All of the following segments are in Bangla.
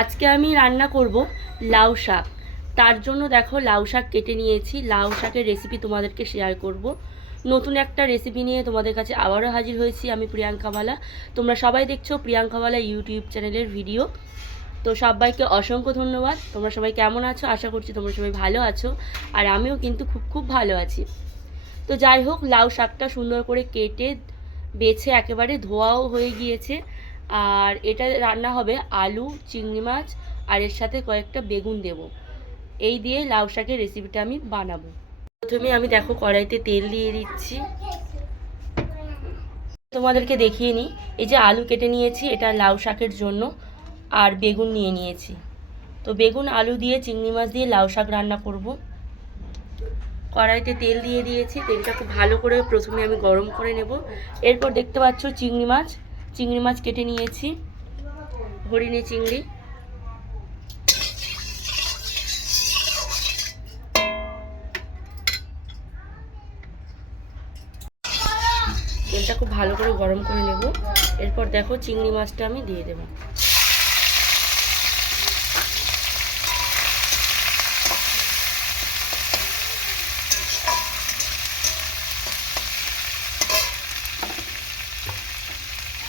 আজকে আমি রান্না করব লাউ শাক। তার জন্য দেখো লাউ শাক কেটে নিয়েছি। লাউ শাকের রেসিপি তোমাদেরকে শেয়ার করব। নতুন একটা রেসিপি নিয়ে তোমাদের কাছে আবারও হাজির হয়েছি আমি প্রিয়াঙ্কা বালা। তোমরা সবাই দেখছো প্রিয়াঙ্কা বালা ইউটিউব চ্যানেলের ভিডিও। তো সবাইকে অসংখ্য ধন্যবাদ। তোমরা সবাই কেমন আছো? আশা করছি তোমরা সবাই ভালো আছো, আর আমিও কিন্তু খুব খুব ভালো আছি। তো যাই হোক, লাউ শাকটা সুন্দর করে কেটে বেছে একেবারে ধোয়াও হয়ে গিয়েছে। আর এটা রান্না হবে আলু, চিংড়ি মাছ আর এর সাথে কয়েকটা বেগুন দেব। এই দিয়ে লাউ শাকের রেসিপিটা আমি বানাবো। প্রথমে আমি দেখো কড়াইতে তেল দিয়ে দিচ্ছি। তোমাদেরকে দেখিয়ে নিই। এই যে আলু কেটে নিয়েছি, এটা লাউ শাকের জন্য। আর বেগুন নিয়ে নিয়েছি। তো বেগুন আলু দিয়ে চিংড়ি মাছ দিয়ে লাউ শাক রান্না করব। কড়াইতে তেল দিয়ে দিয়েছি। তেলটা খুব ভালো করে প্রথমে আমি গরম করে নেব। এরপর দেখতে পাচ্ছ চিংড়ি মাছ কেটে নিয়েছি, হরিণী চিংড়ি। তেলটা খুব ভালো করে গরম করে নেব। এরপর দেখো চিংড়ি মাছটা আমি দিয়ে দেব।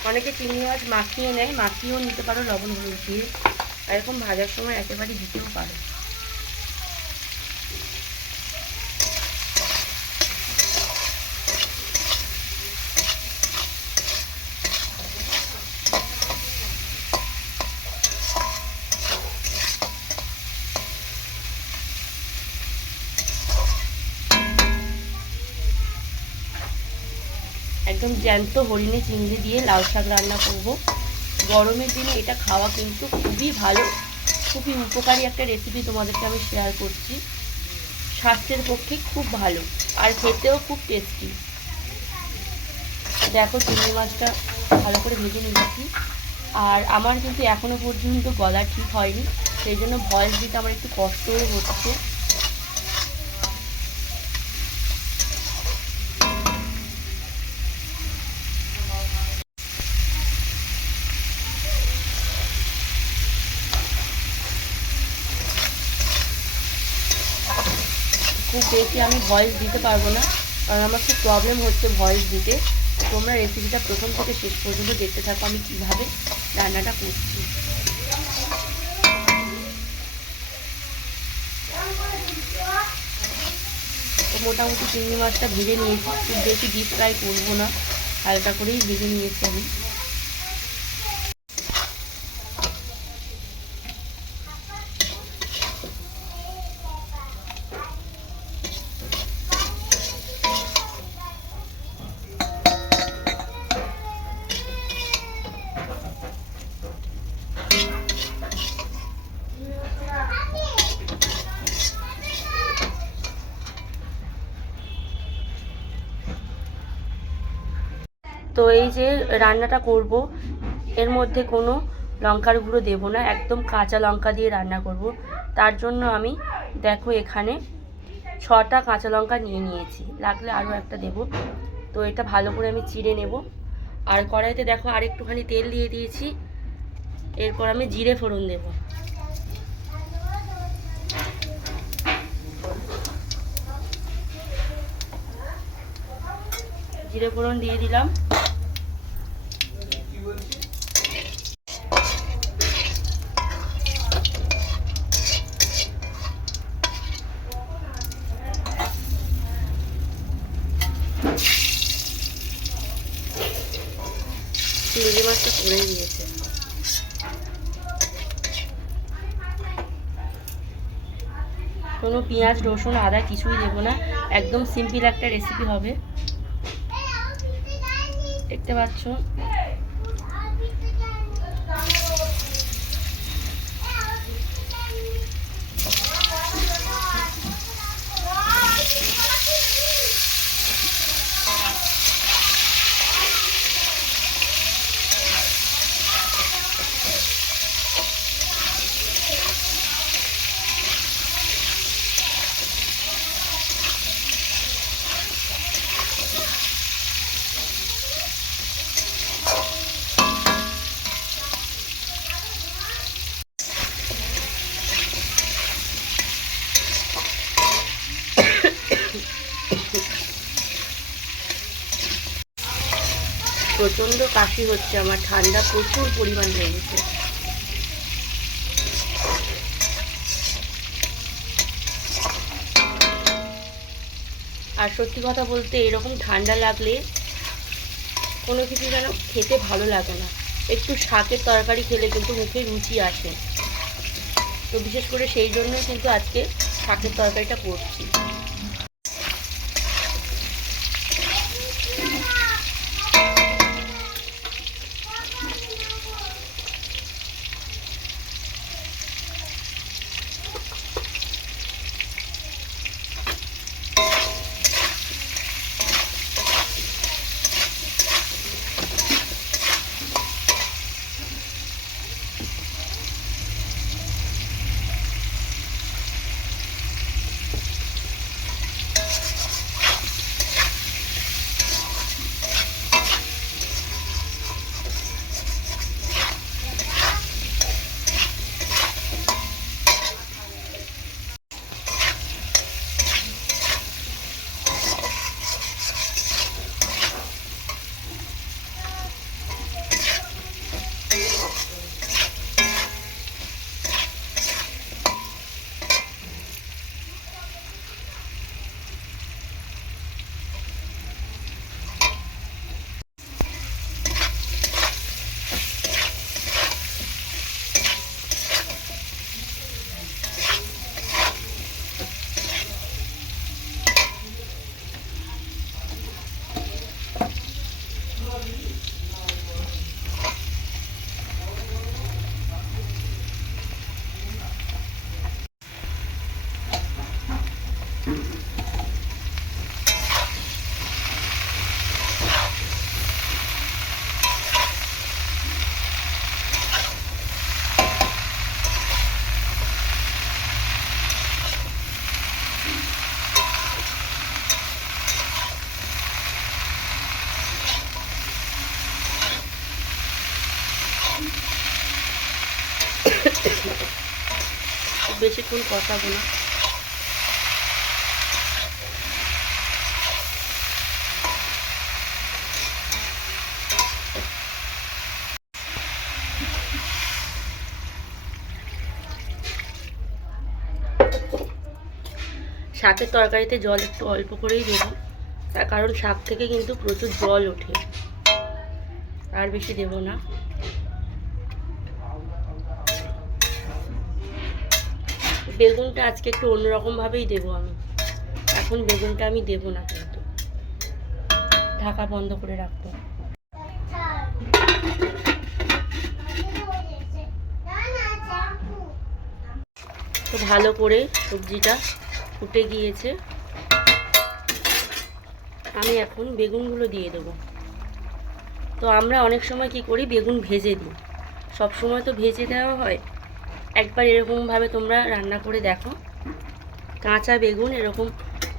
অনেকে চিংড়ি মাছ মাখিয়ে নেয়, মাখিয়েও নিতে পারো লবণ হলুদ দিয়ে। এরকম ভাজার সময় একেবারে দিতেও পারো। একদম জ্যান্ত হরিণী চিংড়ি দিয়ে লাউ শাক রান্না করব। গরমের দিনে এটা খাওয়া কিন্তু খুবই ভালো, খুবই উপকারী একটা রেসিপি তোমাদেরকে আমি শেয়ার করছি। স্বাস্থ্যের পক্ষে খুব ভালো আর খেতেও খুব টেস্টি। দেখো চিংড়ি মাছটা ভালো করে ভেজে নিয়েছি। আর আমার কিন্তু এখনও পর্যন্ত গলা ঠিক হয়নি, সেই জন্য ভয়েস দিতে আমার একটু কষ্টও হচ্ছে। খুব বেশি আমি ভয়েস দিতে পারবো না, কারণ আমার খুব প্রবলেম হচ্ছে ভয়েস দিতে। তোমরা রেসিপিটা প্রথম থেকে শেষ পর্যন্ত দেখতে থাকো আমি কীভাবে রান্নাটা করছি। তো মোটামুটি চিংড়ি মাছটা ভেজে নিয়েছি, খুব বেশি ডিপ ফ্রাই করবো না, হালকা করেই ভেজে নিয়েছি আমি। তো এই যে রান্নাটা করব, এর মধ্যে কোনো লঙ্কার গুঁড়ো দেবো না, একদম কাঁচা লঙ্কা দিয়ে রান্না করব। তার জন্য আমি দেখো এখানে 6টা কাঁচা লঙ্কা নিয়ে নিয়েছি, লাগলে আরও একটা দেব। তো এটা ভালো করে আমি চিড়ে নেব। আর কড়াইতে দেখো আরেকটুখানি তেল দিয়ে দিয়েছি। এরপর আমি জিরে ফোড়ন দেব। জিরে ফোড়ন দিয়ে দিলাম। চিংড়ি মাছটা পড়ে গিয়েছে। কোনো পেঁয়াজ রসুন আদা কিছুই দেবো না, একদম সিম্পল একটা রেসিপি হবে। দেখতে পাচ্ছ প্রচণ্ড কাশি হচ্ছে আমার, ঠান্ডা প্রচুর পরিমাণ লেগেছে। আর সত্যি কথা বলতে এরকম ঠান্ডা লাগলে কোনো কিছু যেন খেতে ভালো লাগে না। একটু শাকের তরকারি খেলে কিন্তু মুখে রুচি আসে। তো বিশেষ করে সেই জন্যই কিন্তু আজকে শাকের তরকারিটা করছি। বেশিক্ষণ কষাবো না। শাকের তরকারিতে জল একটু অল্প করেই দেবো, তার কারণ শাক থেকে কিন্তু প্রচুর জল ওঠে, আর বেশি দেবো না। বেগুনটা আজকে একটু অন্যরকমভাবেই দেবো আমি, এখন বেগুনটা আমি দেবো না, কিন্তু ঢাকা বন্ধ করে রাখবো। তো ভালো করে সবজিটা ফুটে গিয়েছে, আমি এখন বেগুনগুলো দিয়ে দেবো। তো আমরা অনেক সময় কি করি, বেগুন ভেজে দিই, সব সময় তো ভেজে দেওয়া হয়। একবার এরকমভাবে তোমরা রান্না করে দেখো, কাঁচা বেগুন এরকম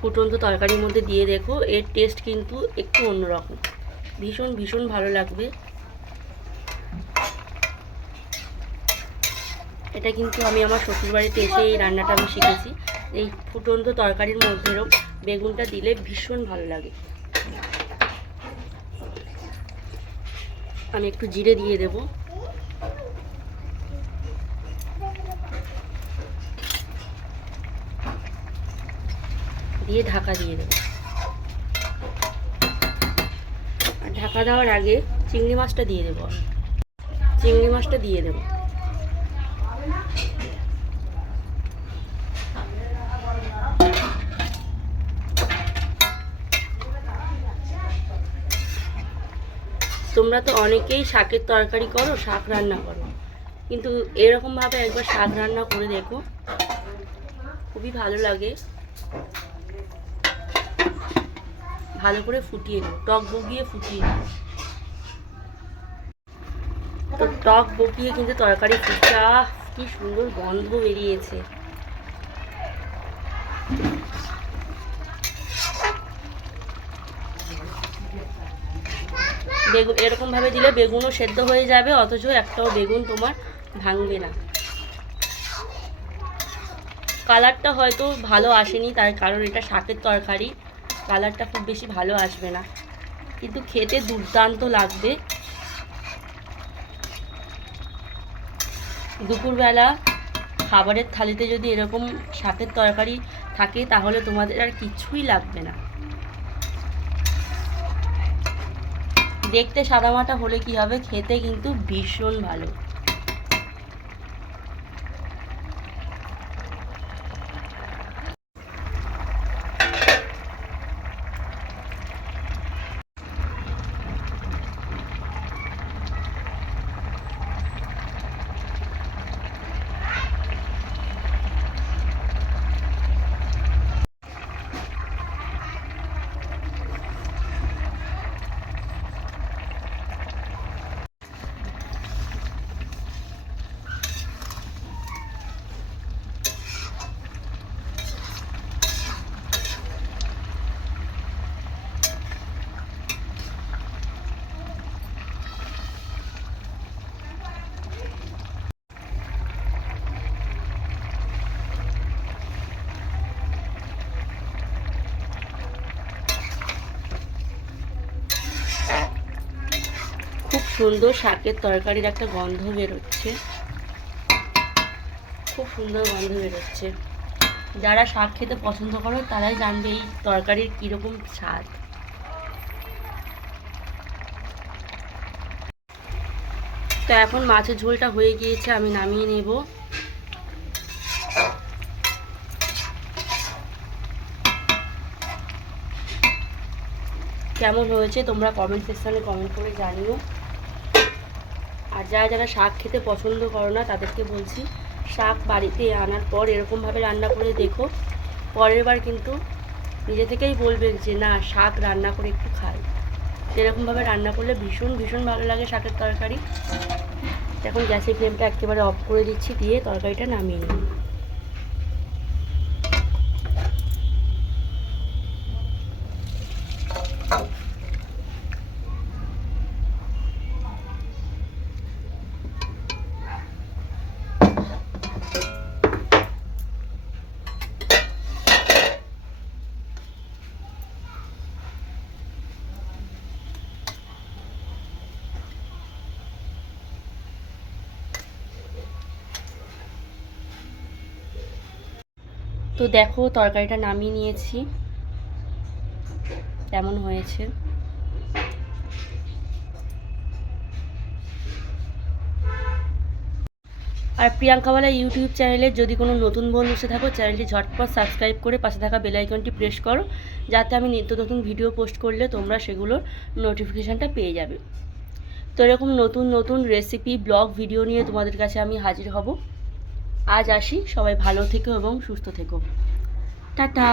ফুটন্ত তরকারির মধ্যে দিয়ে দেখো, এর টেস্ট কিন্তু একটু অন্যরকম, ভীষণ ভীষণ ভালো লাগবে। এটা কিন্তু আমি আমার শ্বশুরবাড়িতে এসে এই রান্নাটা আমি শিখেছি। এই ফুটন্ত তরকারির মধ্যেও বেগুনটা দিলে ভীষণ ভালো লাগে। আমি একটু জিরে দিয়ে দেব, দিয়ে ঢাকা দিয়ে দেব। আর ঢাকা দেওয়ার আগে চিংড়ি মাছটা দিয়ে দেবো, চিংড়ি মাছটা দিয়ে দেবো। তোমরা তো অনেকেই শাকের তরকারি করো, শাক রান্না করো, কিন্তু এরকমভাবে একবার শাক রান্না করে দেখো, খুবই ভালো লাগে। ভালো করে ফুটিয়ে নেব, টক বগিয়ে ফুটিয়ে নেব। তো টক বগিয়ে কিন্তু তরকারি ফুটছে, কি সুন্দর গন্ধ বেরিয়েছে। বেগুন এরকমভাবে দিলে বেগুনও সেদ্ধ হয়ে যাবে, অথচ একটাও বেগুন তোমার ভাঙবে না। কালারটা হয়তো ভালো আসেনি, তার কারণ এটা শাকের তরকারি, কালারটা খুব বেশি ভালো আসবে না। কিন্তু খেতে দুর্দান্ত লাগবে। দুপুরবেলা খাবারের থালিতে যদি এরকম শাকের তরকারি থাকে তাহলে তোমাদের আর কিছুই লাগবে না। দেখতে সাদামাটা হলে কি হবে, খেতে কিন্তু ভীষণ ভালো। খুব সুন্দর শাকের তরকারির একটা গন্ধ বেরোচ্ছে, খুব সুন্দর গন্ধ বেরোচ্ছে। যারা শাক খেতে পছন্দ করো তারাই জানবে এই তরকারির কীরকম স্বাদ। তো এখন মাছের ঝোলটা হয়ে গিয়েছে, আমি নামিয়ে নেব। কেমন হয়েছে তোমরা কমেন্ট সেকশানে কমেন্ট করে জানিও। আর যারা যারা শাক খেতে পছন্দ করো না তাদেরকে বলছি, শাক বাড়িতে আনার পর এরকমভাবে রান্না করে দেখো, পরের বার কিন্তু নিজে থেকেই বলবে যে না শাক রান্না করে একটু খাই। এরকমভাবে রান্না করলে ভীষণ ভীষণ ভালো লাগে শাকের তরকারি। এখন গ্যাসের ফ্লেমটা একেবারে অফ করে দিচ্ছি, দিয়ে তরকারিটা নামিয়ে নিই। তো দেখো তরকারিটা নামিয়ে নিয়েছি, কেমন হয়েছে। আর প্রিয়াঙ্কাওয়ালা ইউটিউব চ্যানেলে যদি কোনো নতুন বন্ধু এসে থাকো, চ্যানেলটি ঝটপট সাবস্ক্রাইব করে পাশে থাকা বেল আইকনটি প্রেস করো, যাতে আমি নিত্য নতুন ভিডিও পোস্ট করলে তোমরা সেগুলোর নোটিফিকেশানটা পেয়ে যাবে। তো এরকম নতুন নতুন রেসিপি ব্লগ ভিডিও নিয়ে তোমাদের কাছে আমি হাজির হব। আজ আসি, সবাই ভালো থেকো এবং সুস্থ থেকো। টাটা।